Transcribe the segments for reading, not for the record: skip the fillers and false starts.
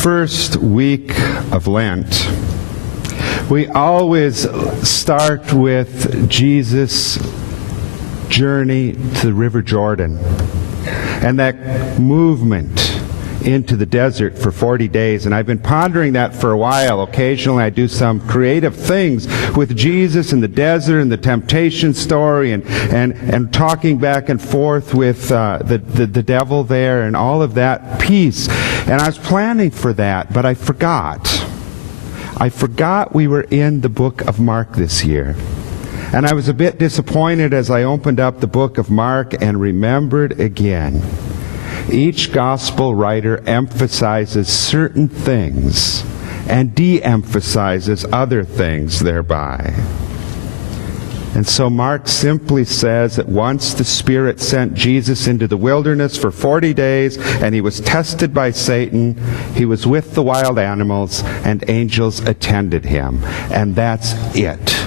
first week of Lent, we always start with Jesus' journey to the River Jordan and that movement into the desert for 40 days. And I've been pondering that for a while. Occasionally I do some creative things with Jesus in the desert and the temptation story and talking back and forth with the devil there and all of that piece. And I was planning for that, but I forgot. I forgot we were in the book of Mark this year. And I was a bit disappointed as I opened up the book of Mark and remembered again. Each gospel writer emphasizes certain things and de-emphasizes other things thereby. And so Mark simply says that once the Spirit sent Jesus into the wilderness for 40 days and he was tested by Satan, he was with the wild animals and angels attended him. And that's it.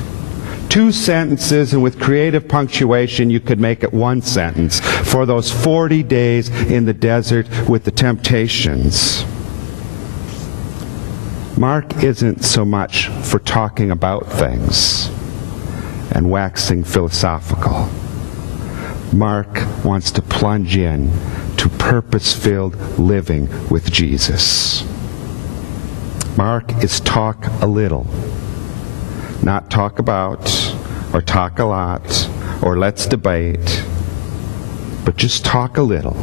2 sentences, and with creative punctuation you could make it 1 sentence for those 40 days in the desert with the temptations. Mark isn't so much for talking about things and waxing philosophical. Mark wants to plunge in to purpose-filled living with Jesus. Mark is talk a little. Not talk about, or talk a lot, or let's debate, but just talk a little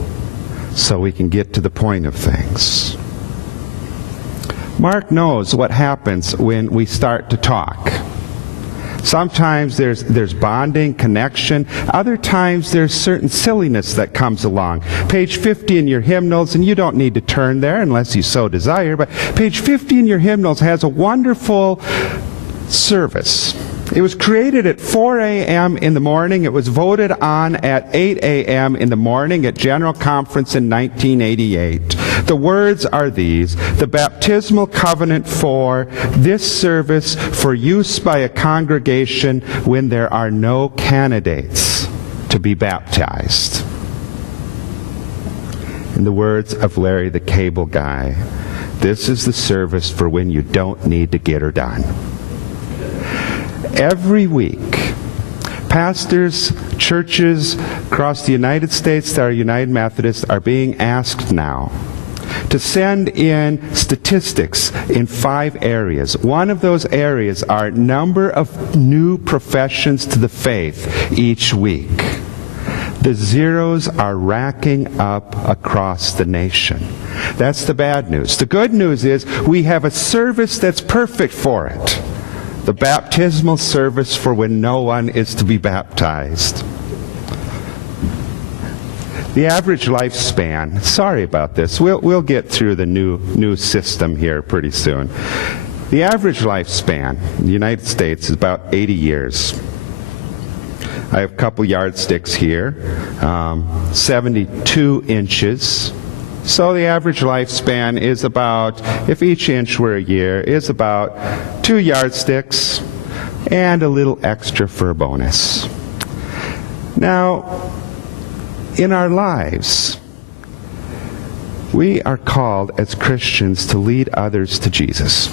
so we can get to the point of things. Mark knows what happens when we start to talk. Sometimes there's bonding, connection. Other times there's certain silliness that comes along. Page 50 in your hymnals, and you don't need to turn there unless you so desire, but page 50 in your hymnals has a wonderful service. It was created at 4 a.m. in the morning. It was voted on at 8 a.m. in the morning at General Conference in 1988. The words are these: the baptismal covenant for this service for use by a congregation when there are no candidates to be baptized. In the words of Larry the Cable Guy, this is the service for when you don't need to get her done. Every week, pastors, churches across the United States that are United Methodists are being asked now to send in statistics in 5 areas. One of those areas are number of new professions to the faith each week. The zeros are racking up across the nation. That's the bad news. The good news is we have a service that's perfect for it. The baptismal service for when no one is to be baptized. The average lifespan, sorry about this, we'll get through the new system here pretty soon. The average lifespan in the United States is about 80 years. I have a couple yardsticks here, 72 inches. So the average lifespan is about, if each inch were a year, is about 2 yardsticks and a little extra for a bonus. Now, in our lives, we are called as Christians to lead others to Jesus,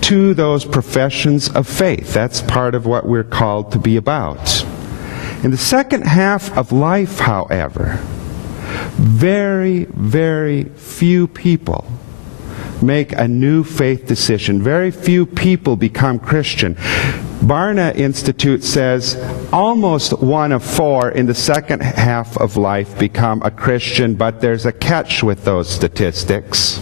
to those professions of faith. That's part of what we're called to be about. In the second half of life, however, very, very few people make a new faith decision. Very few people become Christian. Barna Institute says almost 1 of 4 in the second half of life become a Christian, but there's a catch with those statistics.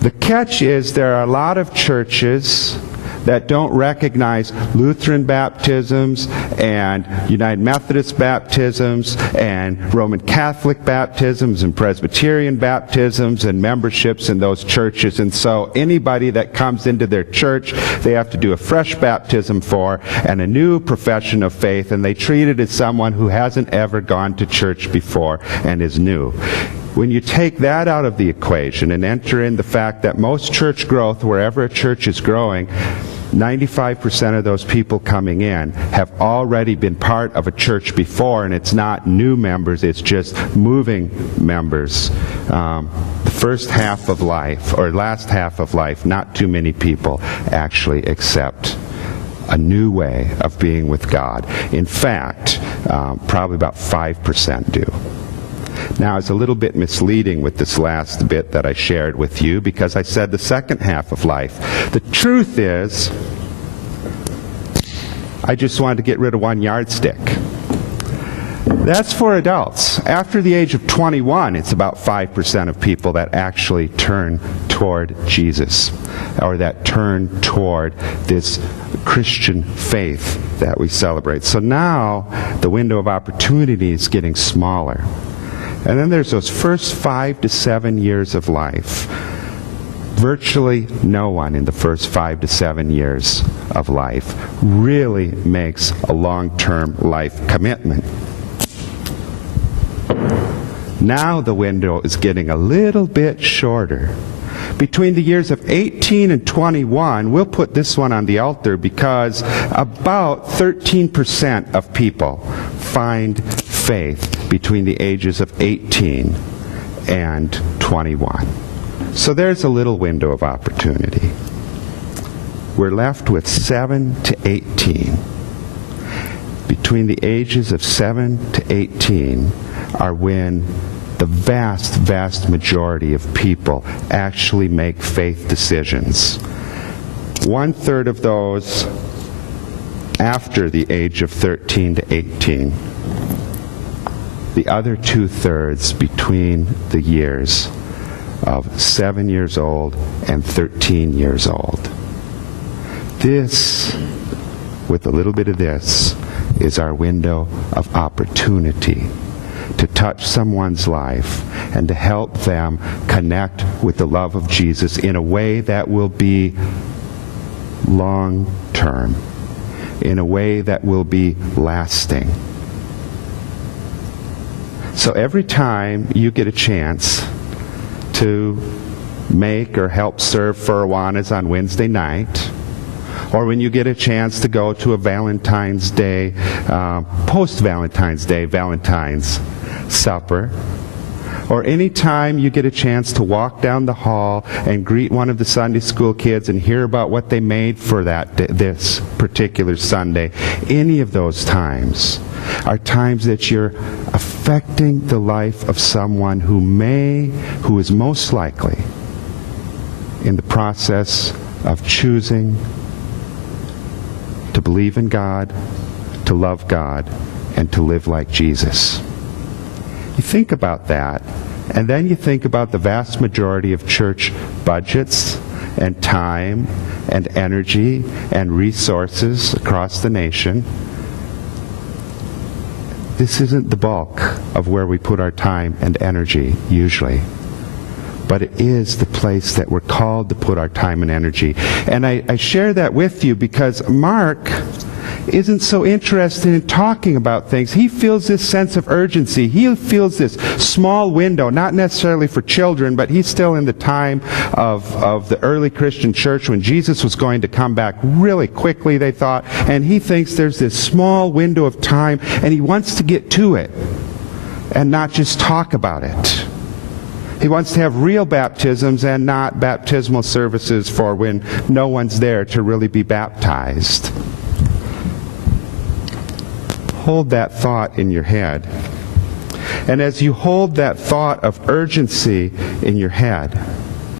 The catch is there are a lot of churches that don't recognize Lutheran baptisms and United Methodist baptisms and Roman Catholic baptisms and Presbyterian baptisms and memberships in those churches. And so anybody that comes into their church, they have to do a fresh baptism for and a new profession of faith, and they treat it as someone who hasn't ever gone to church before and is new. When you take that out of the equation and enter in the fact that most church growth, wherever a church is growing, 95% of those people coming in have already been part of a church before, and it's not new members, it's just moving members. The first half of life, or last half of life, not too many people actually accept a new way of being with God. In fact, probably about 5% do. Now, it's a little bit misleading with this last bit that I shared with you, because I said the second half of life. The truth is, I just wanted to get rid of one yardstick. That's for adults. After the age of 21, it's about 5% of people that actually turn toward Jesus, or that turn toward this Christian faith that we celebrate. So now the window of opportunity is getting smaller. And then there's those first 5 to 7 years of life. Virtually no one in the first 5 to 7 years of life really makes a long-term life commitment. Now the window is getting a little bit shorter. Between the years of 18 and 21, we'll put this one on the altar because about 13% of people find faith between the ages of 18 and 21. So there's a little window of opportunity. We're left with 7 to 18. Between the ages of 7 to 18 are when the vast, vast majority of people actually make faith decisions. 1/3 of those after the age of 13 to 18. The other 2/3 between the years of 7 years old and 13 years old. This, with a little bit of this, is our window of opportunity to touch someone's life and to help them connect with the love of Jesus in a way that will be long-term, in a way that will be lasting. So every time you get a chance to make or help serve for Awanas on Wednesday night, or when you get a chance to go to a Valentine's Day, post-Valentine's Day, Valentine's supper, or any time you get a chance to walk down the hall and greet one of the Sunday school kids and hear about what they made for this particular Sunday, any of those times are times that you're affecting the life of someone who is most likely in the process of choosing to believe in God, to love God, and to live like Jesus. You think about that, and then you think about the vast majority of church budgets and time and energy and resources across the nation. This isn't the bulk of where we put our time and energy, usually. But it is the place that we're called to put our time and energy. And I share that with you because Mark isn't so interested in talking about things. He feels this sense of urgency. He feels this small window, not necessarily for children, but he's still in the time of the early Christian church when Jesus was going to come back really quickly, they thought. And he thinks there's this small window of time, and he wants to get to it and not just talk about it. He wants to have real baptisms and not baptismal services for when no one's there to really be baptized. Hold that thought in your head. And as you hold that thought of urgency in your head,